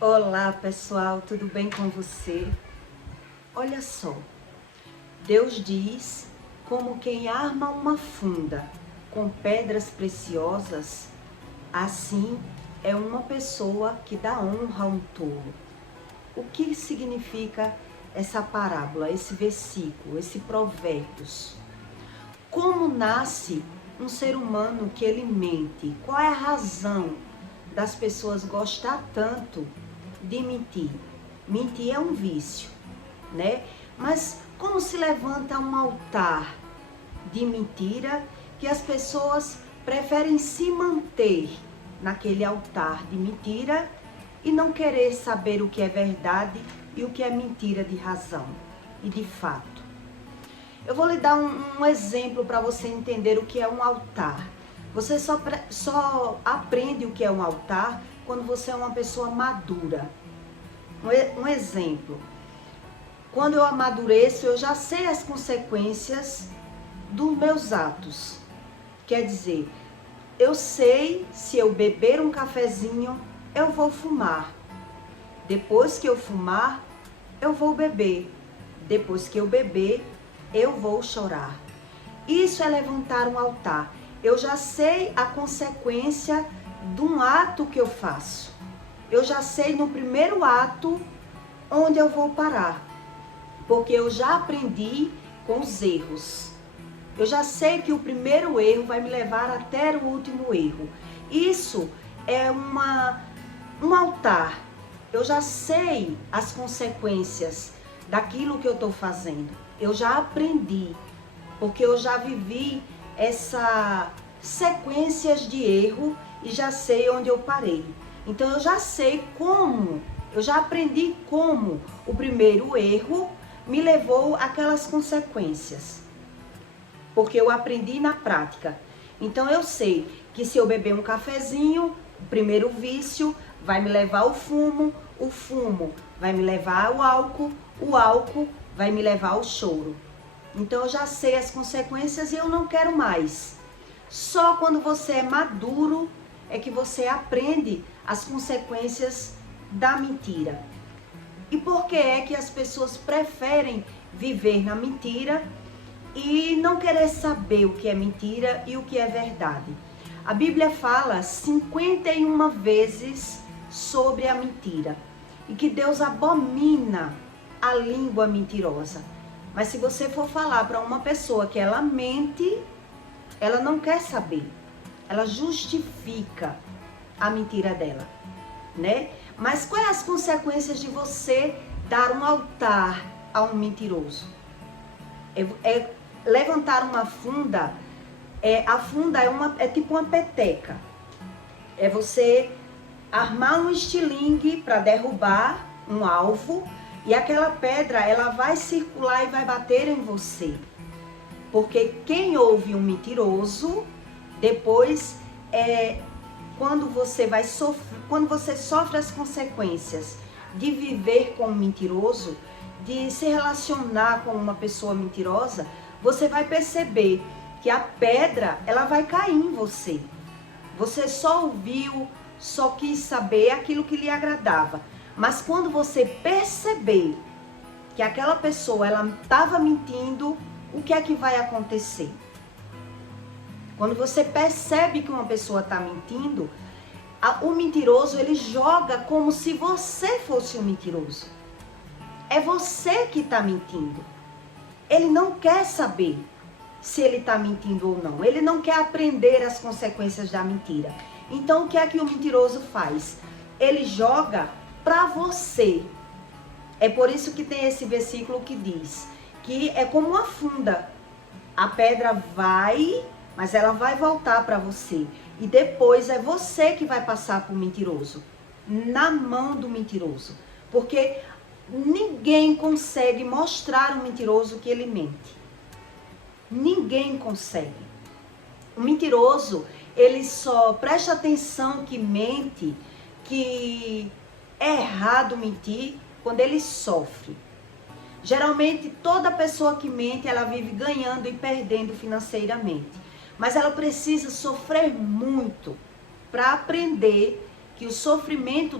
Olá pessoal, tudo bem com você? Olha só, Deus diz como quem arma uma funda com pedras preciosas, assim é uma pessoa que dá honra a um tolo. O que significa essa parábola, esse versículo, esse provérbios? Como nasce um ser humano que ele mente? Qual é a razão das pessoas gostar tanto de mentir? Mentir é um vício, né? Mas como se levanta um altar de mentira que as pessoas preferem se manter naquele altar de mentira e não querer saber o que é verdade e o que é mentira de razão e de fato? Eu vou lhe dar um exemplo para você entender o que é um altar. Você só aprende o que é um altar quando você é uma pessoa madura. Um exemplo, quando eu amadureço, eu já sei as consequências dos meus atos. Quer dizer, eu sei se eu beber um cafezinho, eu vou fumar. Depois que eu fumar, eu vou beber. Depois que eu beber, eu vou chorar. Isso é levantar um altar. Eu já sei a consequência de um ato que eu faço. Eu já sei no primeiro ato onde eu vou parar. Porque eu já aprendi com os erros. Eu já sei que o primeiro erro vai me levar até o último erro. Isso é um altar. Eu já sei as consequências daquilo que eu estou fazendo. Eu já aprendi, porque eu já vivi essa sequências de erro e já sei onde eu parei. Então eu já sei como, eu já aprendi como o primeiro erro me levou àquelas consequências. Porque eu aprendi na prática. Então eu sei que se eu beber um cafezinho, o primeiro vício vai me levar ao fumo, o fumo vai me levar ao álcool, o álcool vai me levar ao choro. Então eu já sei as consequências e eu não quero mais. Só quando você é maduro é que você aprende as consequências da mentira. E por que é que as pessoas preferem viver na mentira e não querer saber o que é mentira e o que é verdade? A Bíblia fala 51 vezes sobre a mentira e que Deus abomina a língua mentirosa. Mas se você for falar para uma pessoa que ela mente, ela não quer saber. Ela justifica a mentira dela, né? Mas quais as consequências de você dar um altar a um mentiroso? É levantar uma funda. A funda é tipo uma peteca. É você armar um estilingue para derrubar um alvo. E aquela pedra, ela vai circular e vai bater em você. Porque quem ouve um mentiroso, depois, quando você sofre as consequências de viver com um mentiroso, de se relacionar com uma pessoa mentirosa, você vai perceber que a pedra, ela vai cair em você. Você só ouviu, só quis saber aquilo que lhe agradava. Mas quando você perceber que aquela pessoa ela estava mentindo, o que é que vai acontecer? Quando você percebe que uma pessoa está mentindo, o mentiroso ele joga como se você fosse um mentiroso. É você que está mentindo. Ele não quer saber se ele está mentindo ou não. Ele não quer aprender as consequências da mentira. Então o que é que o mentiroso faz? Ele joga para você. É por isso que tem esse versículo que diz que é como uma funda. A pedra vai, mas ela vai voltar para você. E depois é você que vai passar por mentiroso. Na mão do mentiroso. Porque ninguém consegue mostrar ao mentiroso que ele mente. Ninguém consegue. O mentiroso, ele só presta atenção que mente, que é errado mentir quando ele sofre. Geralmente, toda pessoa que mente, ela vive ganhando e perdendo financeiramente. Mas ela precisa sofrer muito para aprender que o sofrimento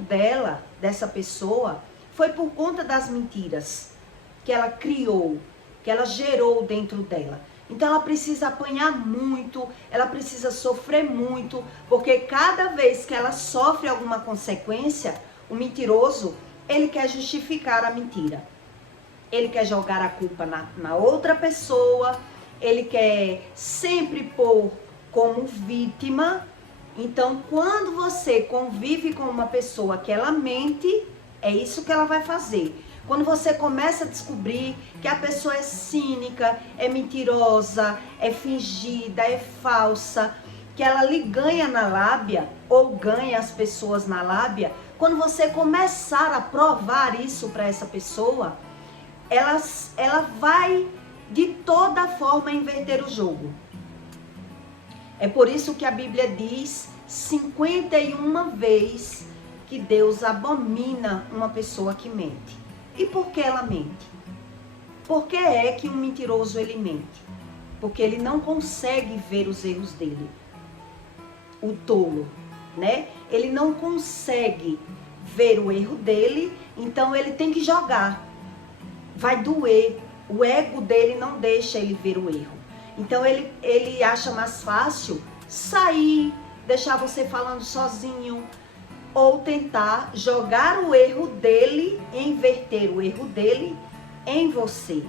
dessa pessoa, foi por conta das mentiras que ela criou, que ela gerou dentro dela. Então ela precisa apanhar muito, ela precisa sofrer muito, porque cada vez que ela sofre alguma consequência, o mentiroso, ele quer justificar a mentira. Ele quer jogar a culpa na outra pessoa, ele quer sempre pôr como vítima. Então, quando você convive com uma pessoa que ela mente, é isso que ela vai fazer. Quando você começa a descobrir que a pessoa é cínica, é mentirosa, é fingida, é falsa, que ela lhe ganha na lábia ou ganha as pessoas na lábia, quando você começar a provar isso para essa pessoa, ela vai de toda forma inverter o jogo. É por isso que a Bíblia diz 51 vezes que Deus abomina uma pessoa que mente. E por que ela mente? Por que é que um mentiroso ele mente? Porque ele não consegue ver os erros dele. O tolo, né? Ele não consegue ver o erro dele, então ele tem que jogar. Vai doer. O ego dele não deixa ele ver o erro. Então ele acha mais fácil sair, deixar você falando sozinho, ou tentar jogar o erro dele, inverter o erro dele em você.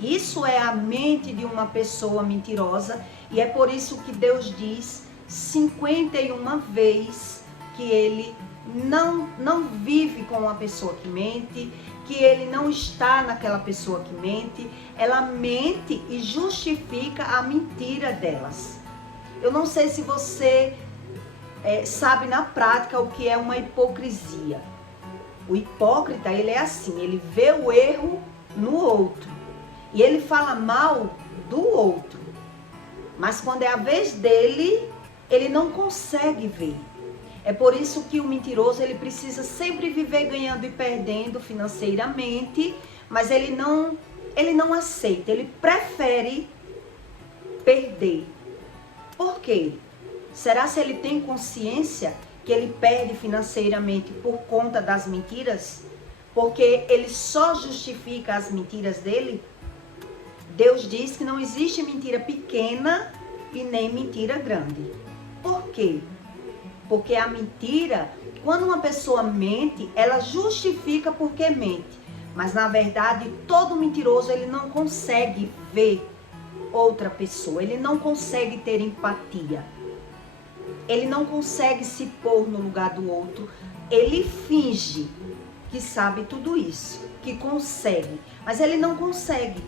Isso é a mente de uma pessoa mentirosa, e é por isso que Deus diz 51 vezes que ele não vive com uma pessoa que mente, que ele não está naquela pessoa que mente. Ela mente e justifica a mentira delas. Eu não sei se você sabe na prática o que é uma hipocrisia. O hipócrita, ele é assim, ele vê o erro no outro e ele fala mal do outro, mas quando é a vez dele, ele não consegue ver. É por isso que o mentiroso, ele precisa sempre viver ganhando e perdendo financeiramente, mas ele não aceita, ele prefere perder. Por quê? Será se ele tem consciência que ele perde financeiramente por conta das mentiras? Porque ele só justifica as mentiras dele? Deus diz que não existe mentira pequena e nem mentira grande. Por quê? Porque a mentira, quando uma pessoa mente, ela justifica porque mente. Mas na verdade, todo mentiroso, ele não consegue ver outra pessoa, ele não consegue ter empatia. Ele não consegue se pôr no lugar do outro. Ele finge que sabe tudo isso, que consegue, mas ele não consegue.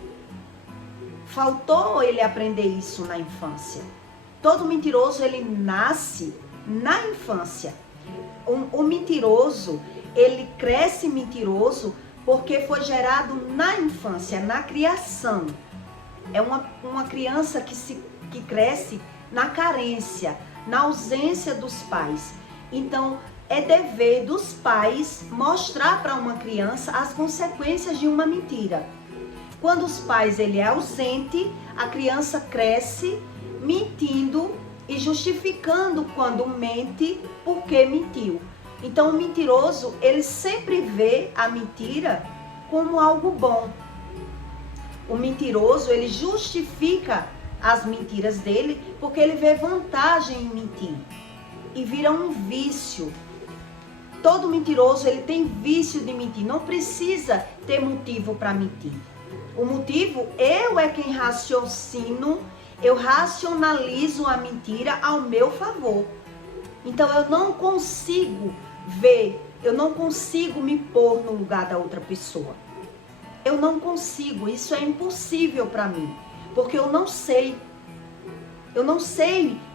Faltou ele aprender isso na infância. Todo mentiroso, ele nasce na infância. O mentiroso, ele cresce mentiroso porque foi gerado na infância, na criação. É uma criança que cresce na carência, na ausência dos pais. Então, é dever dos pais mostrar para uma criança as consequências de uma mentira. Quando os pais, ele é ausente, a criança cresce mentindo e justificando quando mente porque mentiu. Então, o mentiroso, ele sempre vê a mentira como algo bom. O mentiroso, ele justifica as mentiras dele, porque ele vê vantagem em mentir e vira um vício. Todo mentiroso, ele tem vício de mentir, não precisa ter motivo para mentir. O motivo, eu é quem raciocino, eu racionalizo a mentira ao meu favor. Então eu não consigo ver, eu não consigo me pôr no lugar da outra pessoa. Eu não consigo, isso é impossível para mim. Porque eu não sei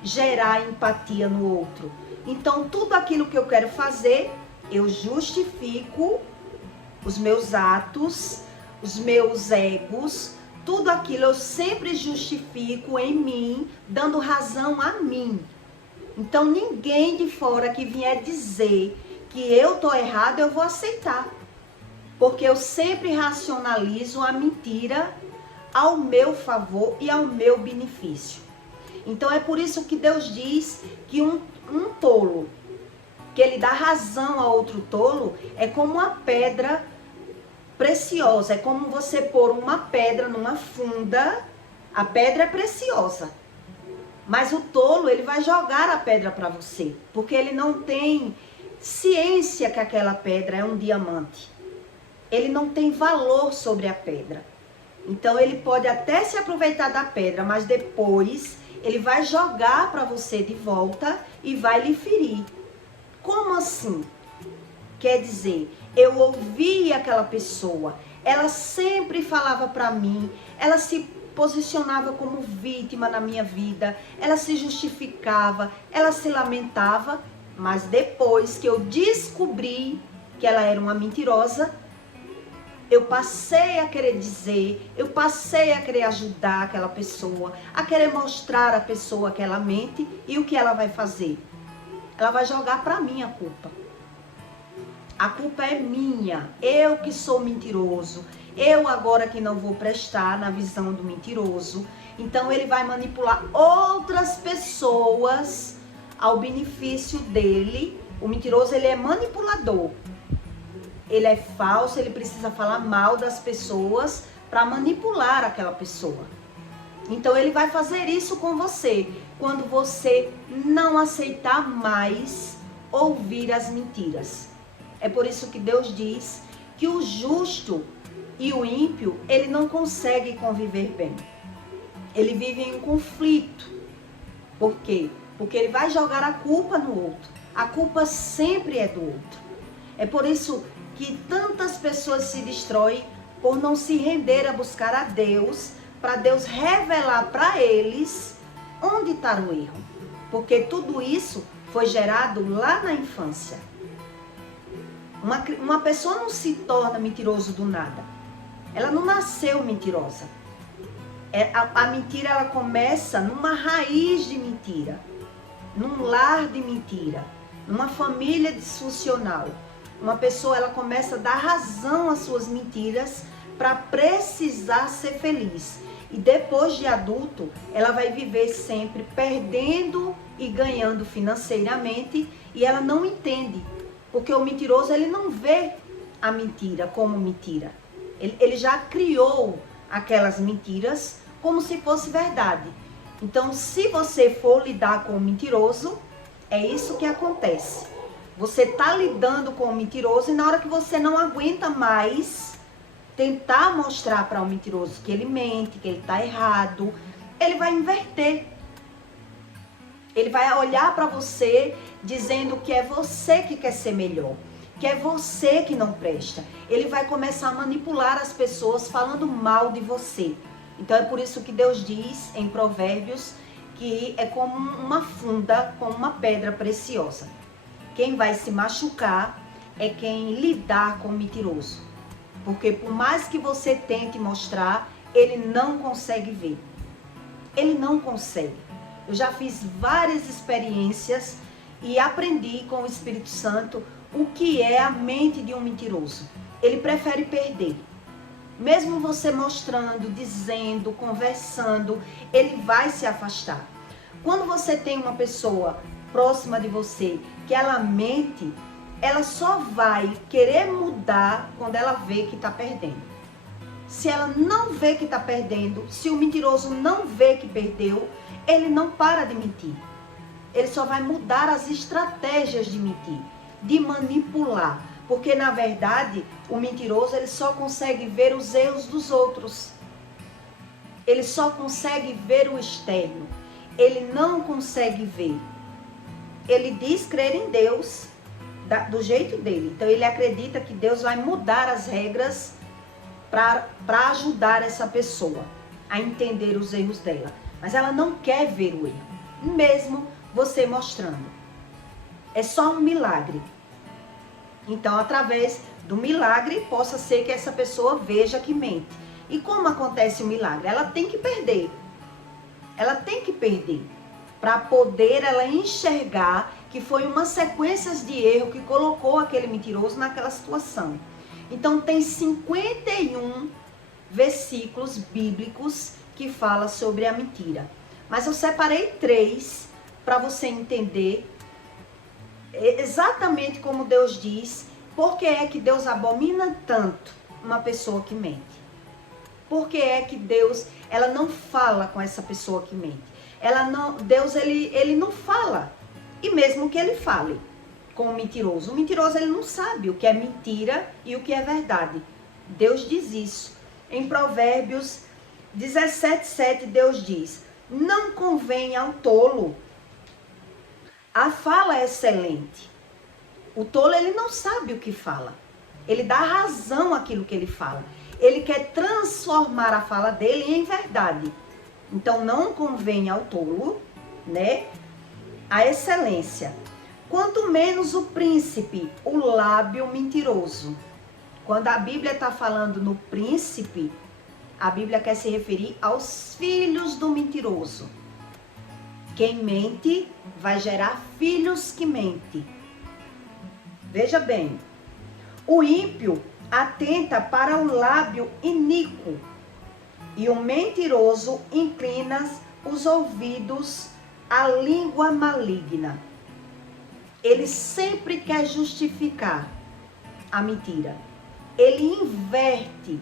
gerar empatia no outro. Então, tudo aquilo que eu quero fazer, eu justifico os meus atos, os meus egos, tudo aquilo eu sempre justifico em mim, dando razão a mim. Então, ninguém de fora que vier dizer que eu tô errado, eu vou aceitar. Porque eu sempre racionalizo a mentira ao meu favor e ao meu benefício. Então é por isso que Deus diz que um tolo, que ele dá razão a outro tolo, é como uma pedra preciosa. É como você pôr uma pedra numa funda. A pedra é preciosa. Mas o tolo, ele vai jogar a pedra para você, porque ele não tem ciência que aquela pedra é um diamante. Ele não tem valor sobre a pedra. Então ele pode até se aproveitar da pedra, mas depois ele vai jogar para você de volta e vai lhe ferir. Como assim? Quer dizer, eu ouvi aquela pessoa, ela sempre falava para mim, ela se posicionava como vítima na minha vida, ela se justificava, ela se lamentava, mas depois que eu descobri que ela era uma mentirosa, eu passei a querer dizer, eu passei a querer ajudar aquela pessoa, a querer mostrar à pessoa que ela mente, e o que ela vai fazer? Ela vai jogar para mim a culpa. A culpa é minha, eu que sou mentiroso, eu agora que não vou prestar na visão do mentiroso. Então ele vai manipular outras pessoas ao benefício dele. O mentiroso, ele é manipulador. Ele é falso, ele precisa falar mal das pessoas para manipular aquela pessoa. Então ele vai fazer isso com você, quando você não aceitar mais ouvir as mentiras. É por isso que Deus diz que o justo e o ímpio, ele não consegue conviver bem. Ele vive em um conflito. Por quê? Porque ele vai jogar a culpa no outro. A culpa sempre é do outro. É por isso que tantas pessoas se destroem por não se render a buscar a Deus, para Deus revelar para eles onde está o erro. Porque tudo isso foi gerado lá na infância. Uma pessoa não se torna mentiroso do nada. Ela não nasceu mentirosa. A mentira, ela começa numa raiz de mentira, num lar de mentira, numa família disfuncional. Uma pessoa, ela começa a dar razão às suas mentiras para precisar ser feliz. E depois de adulto, ela vai viver sempre perdendo e ganhando financeiramente, e ela não entende. Porque o mentiroso, ele não vê a mentira como mentira. Ele já criou aquelas mentiras como se fosse verdade. Então, se você for lidar com o mentiroso, é isso que acontece. Você está lidando com o mentiroso, e na hora que você não aguenta mais tentar mostrar para o mentiroso que ele mente, que ele está errado, ele vai inverter. Ele vai olhar para você dizendo que é você que quer ser melhor, que é você que não presta. Ele vai começar a manipular as pessoas falando mal de você. Então é por isso que Deus diz em Provérbios que é como uma funda, como uma pedra preciosa. Quem vai se machucar é quem lidar com o mentiroso. Porque por mais que você tente mostrar, ele não consegue ver. Ele não consegue. Eu já fiz várias experiências e aprendi com o Espírito Santo o que é a mente de um mentiroso. Ele prefere perder. Mesmo você mostrando, dizendo, conversando, ele vai se afastar. Quando você tem uma pessoa próxima de você que ela mente, ela só vai querer mudar quando ela vê que está perdendo. Se ela não vê que está perdendo, se o mentiroso não vê que perdeu, ele não para de mentir. Ele só vai mudar as estratégias de mentir, de manipular. Porque, na verdade, o mentiroso, ele só consegue ver os erros dos outros. Ele só consegue ver o externo. Ele não consegue ver. Ele diz crer em Deus do jeito dele. Então, ele acredita que Deus vai mudar as regras para ajudar essa pessoa a entender os erros dela. Mas ela não quer ver o erro, mesmo você mostrando. É só um milagre. Então, através do milagre, possa ser que essa pessoa veja que mente. E como acontece o milagre? Ela tem que perder. Ela tem que perder para poder ela enxergar que foi uma sequência de erro que colocou aquele mentiroso naquela situação. Então, tem 51 versículos bíblicos que fala sobre a mentira. Mas eu separei 3 para você entender exatamente como Deus diz. Por que é que Deus abomina tanto uma pessoa que mente? Por que é que Deus, ela não fala com essa pessoa que mente? Deus, ele não fala. E mesmo que ele fale com o mentiroso ele não sabe o que é mentira e o que é verdade. Deus diz isso. Em Provérbios 17:7, Deus diz: não convém ao tolo a fala excelente. O tolo, ele não sabe o que fala. Ele dá razão àquilo que ele fala. Ele quer transformar a fala dele em verdade. Então, não convém ao tolo, né, a excelência. Quanto menos o príncipe, o lábio mentiroso. Quando a Bíblia está falando no príncipe, a Bíblia quer se referir aos filhos do mentiroso. Quem mente vai gerar filhos que mentem. Veja bem, o ímpio atenta para o lábio iníquo e o mentiroso inclina os ouvidos à língua maligna. Ele sempre quer justificar a mentira. Ele inverte,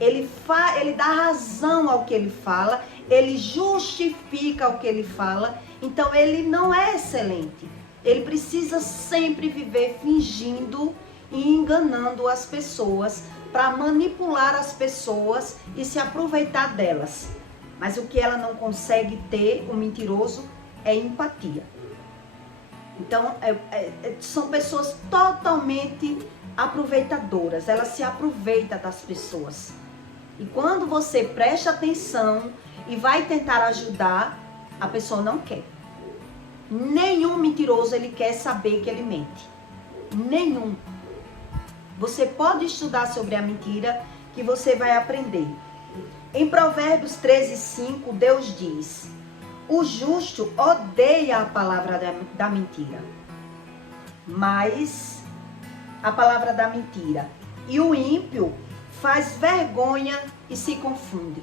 ele dá razão ao que ele fala, ele justifica o que ele fala. Então ele não é excelente. Ele precisa sempre viver fingindo e enganando as pessoas para manipular as pessoas e se aproveitar delas. Mas o que ela não consegue ter, o mentiroso, é empatia. Então, são pessoas totalmente aproveitadoras. Ela se aproveita das pessoas. E quando você presta atenção e vai tentar ajudar, a pessoa não quer. Nenhum mentiroso, ele quer saber que ele mente. Nenhum. Você pode estudar sobre a mentira que você vai aprender. Em Provérbios 13:5, Deus diz: o justo odeia a palavra da mentira, mas a palavra da mentira. E o ímpio faz vergonha e se confunde.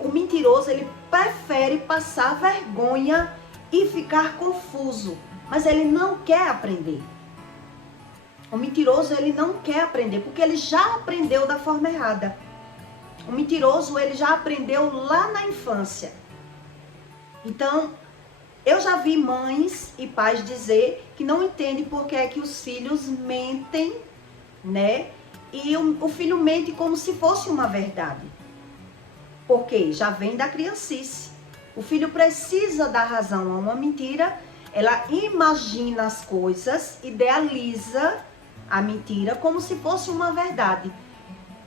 O mentiroso, ele prefere passar vergonha e ficar confuso, mas ele não quer aprender. O mentiroso, ele não quer aprender, porque ele já aprendeu da forma errada. O mentiroso, ele já aprendeu lá na infância. Então, eu já vi mães e pais dizer que não entendem por que é que os filhos mentem, né? E o filho mente como se fosse uma verdade. Porque já vem da criancice. O filho precisa dar razão a uma mentira, ela imagina as coisas, idealiza a mentira como se fosse uma verdade.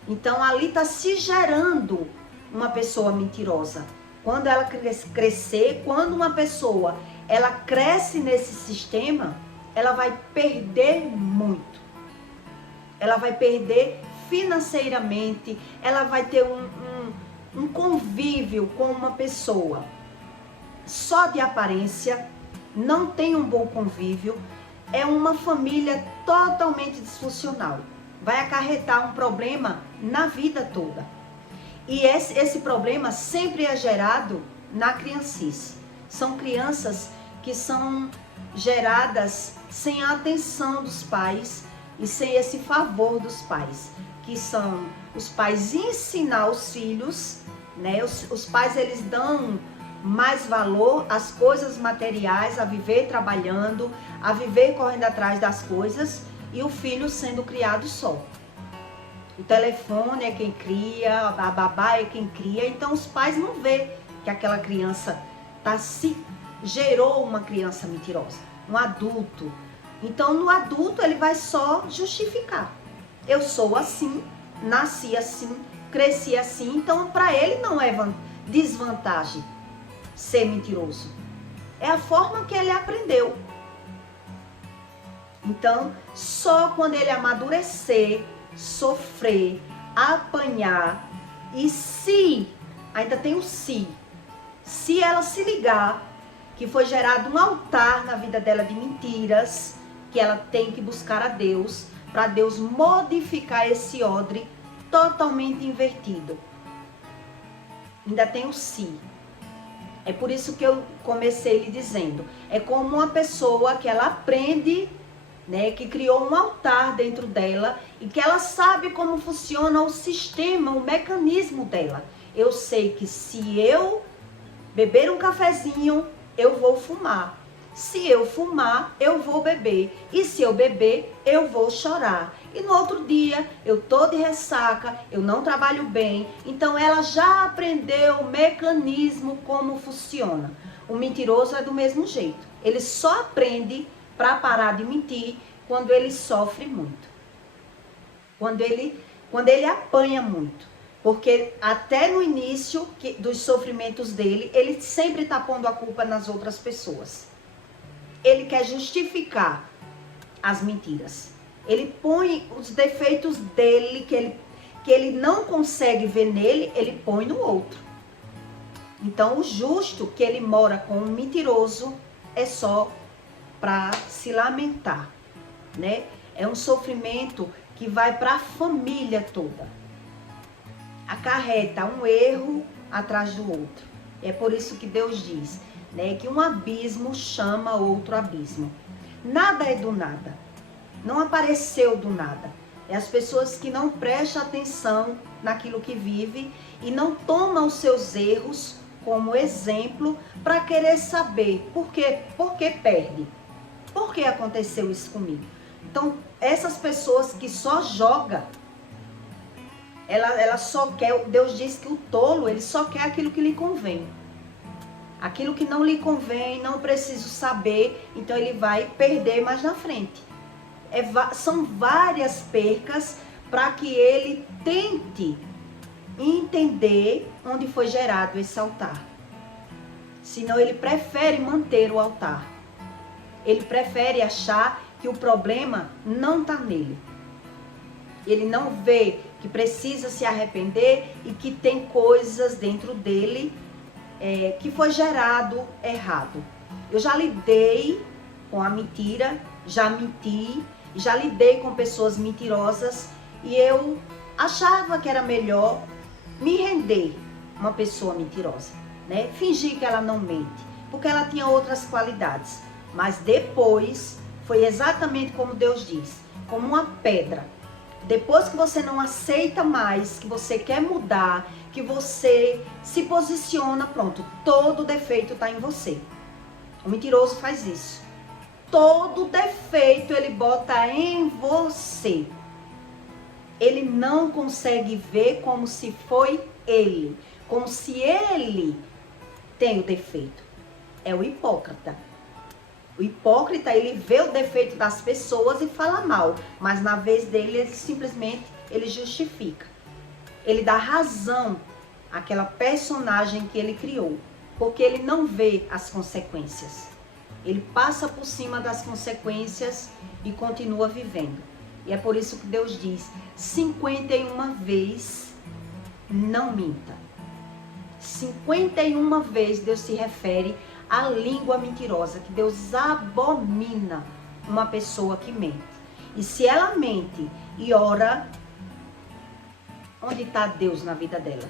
Então ali está se gerando uma pessoa mentirosa. Quando ela crescer, quando uma pessoa ela cresce nesse sistema, ela vai perder muito. Ela vai perder financeiramente, ela vai ter um convívio com uma pessoa só de aparência, não tem um bom convívio, é uma família totalmente disfuncional. Vai acarretar um problema na vida toda. E esse problema sempre é gerado na criancice. São crianças que são geradas sem a atenção dos pais e sem esse favor dos pais, que são os pais ensinar os filhos, né? Os pais, eles dão mais valor às coisas materiais, a viver trabalhando, a viver correndo atrás das coisas, e o filho sendo criado só. O telefone é quem cria, a babá é quem cria, então os pais não vê que aquela criança gerou uma criança mentirosa, um adulto. Então no adulto ele vai só justificar. Eu sou assim, nasci assim, cresci assim, então para ele não é desvantagem ser mentiroso. É a forma que ele aprendeu. Então, só quando ele amadurecer, sofrer, apanhar, e ainda tem o se ela se ligar que foi gerado um altar na vida dela de mentiras, que ela tem que buscar a Deus, para Deus modificar esse odre totalmente invertido. Ainda tem o se. É por isso que eu comecei lhe dizendo. É como uma pessoa que ela aprende, né, que criou um altar dentro dela e que ela sabe como funciona o sistema, o mecanismo dela. Eu sei que se eu beber um cafezinho, eu vou fumar. Se eu fumar, eu vou beber. E se eu beber, eu vou chorar. E no outro dia, eu tô de ressaca, eu não trabalho bem. Então ela já aprendeu o mecanismo, como funciona. O mentiroso é do mesmo jeito. Ele só aprende para parar de mentir quando ele sofre muito. Quando ele apanha muito. Porque até no início dos sofrimentos dele, ele sempre está pondo a culpa nas outras pessoas. Ele quer justificar as mentiras. Ele põe os defeitos dele, que ele não consegue ver nele, ele põe no outro. Então, o justo que ele mora com um mentiroso é só para se lamentar, né? É um sofrimento que vai para a família toda. Acarreta um erro atrás do outro. É por isso que Deus diz, né, que um abismo chama outro abismo. Nada é do nada. Não apareceu do nada. É as pessoas que não prestam atenção naquilo que vive e não tomam os seus erros como exemplo para querer saber por que perde. Por que aconteceu isso comigo? Então, essas pessoas que só jogam, ela só quer, Deus diz que o tolo, ele só quer aquilo que lhe convém. Aquilo que não lhe convém, não preciso saber, então ele vai perder mais na frente. São várias percas para que ele tente entender onde foi gerado esse altar. Senão ele prefere manter o altar. Ele prefere achar que o problema não está nele. Ele não vê que precisa se arrepender e que tem coisas dentro dele que foi gerado errado. Eu já lidei com a mentira, já menti, já lidei com pessoas mentirosas e eu achava que era melhor me render uma pessoa mentirosa, né? Fingir que ela não mente, porque ela tinha outras qualidades. Mas depois foi exatamente como Deus diz, como uma pedra. Depois que você não aceita mais, que você quer mudar, que você se posiciona, pronto, todo defeito está em você. O mentiroso faz isso. Todo defeito ele bota em você. Ele não consegue ver como se foi ele, como se ele tem o defeito. É o hipócrita. O hipócrita, ele vê o defeito das pessoas e fala mal, mas na vez dele, ele simplesmente justifica. Ele dá razão àquela personagem que ele criou, porque ele não vê as consequências. Ele passa por cima das consequências e continua vivendo. E é por isso que Deus diz, 51 vezes não minta. 51 vezes Deus se refere à língua mentirosa, que Deus abomina uma pessoa que mente. E se ela mente e ora, onde está Deus na vida dela?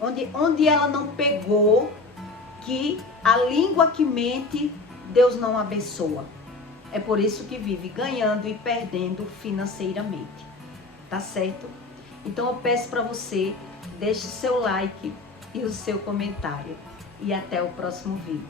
Onde ela não pegou que a língua que mente, Deus não abençoa. É por isso que vive ganhando e perdendo financeiramente. Tá certo? Então eu peço para você, deixe seu like e o seu comentário. E até o próximo vídeo.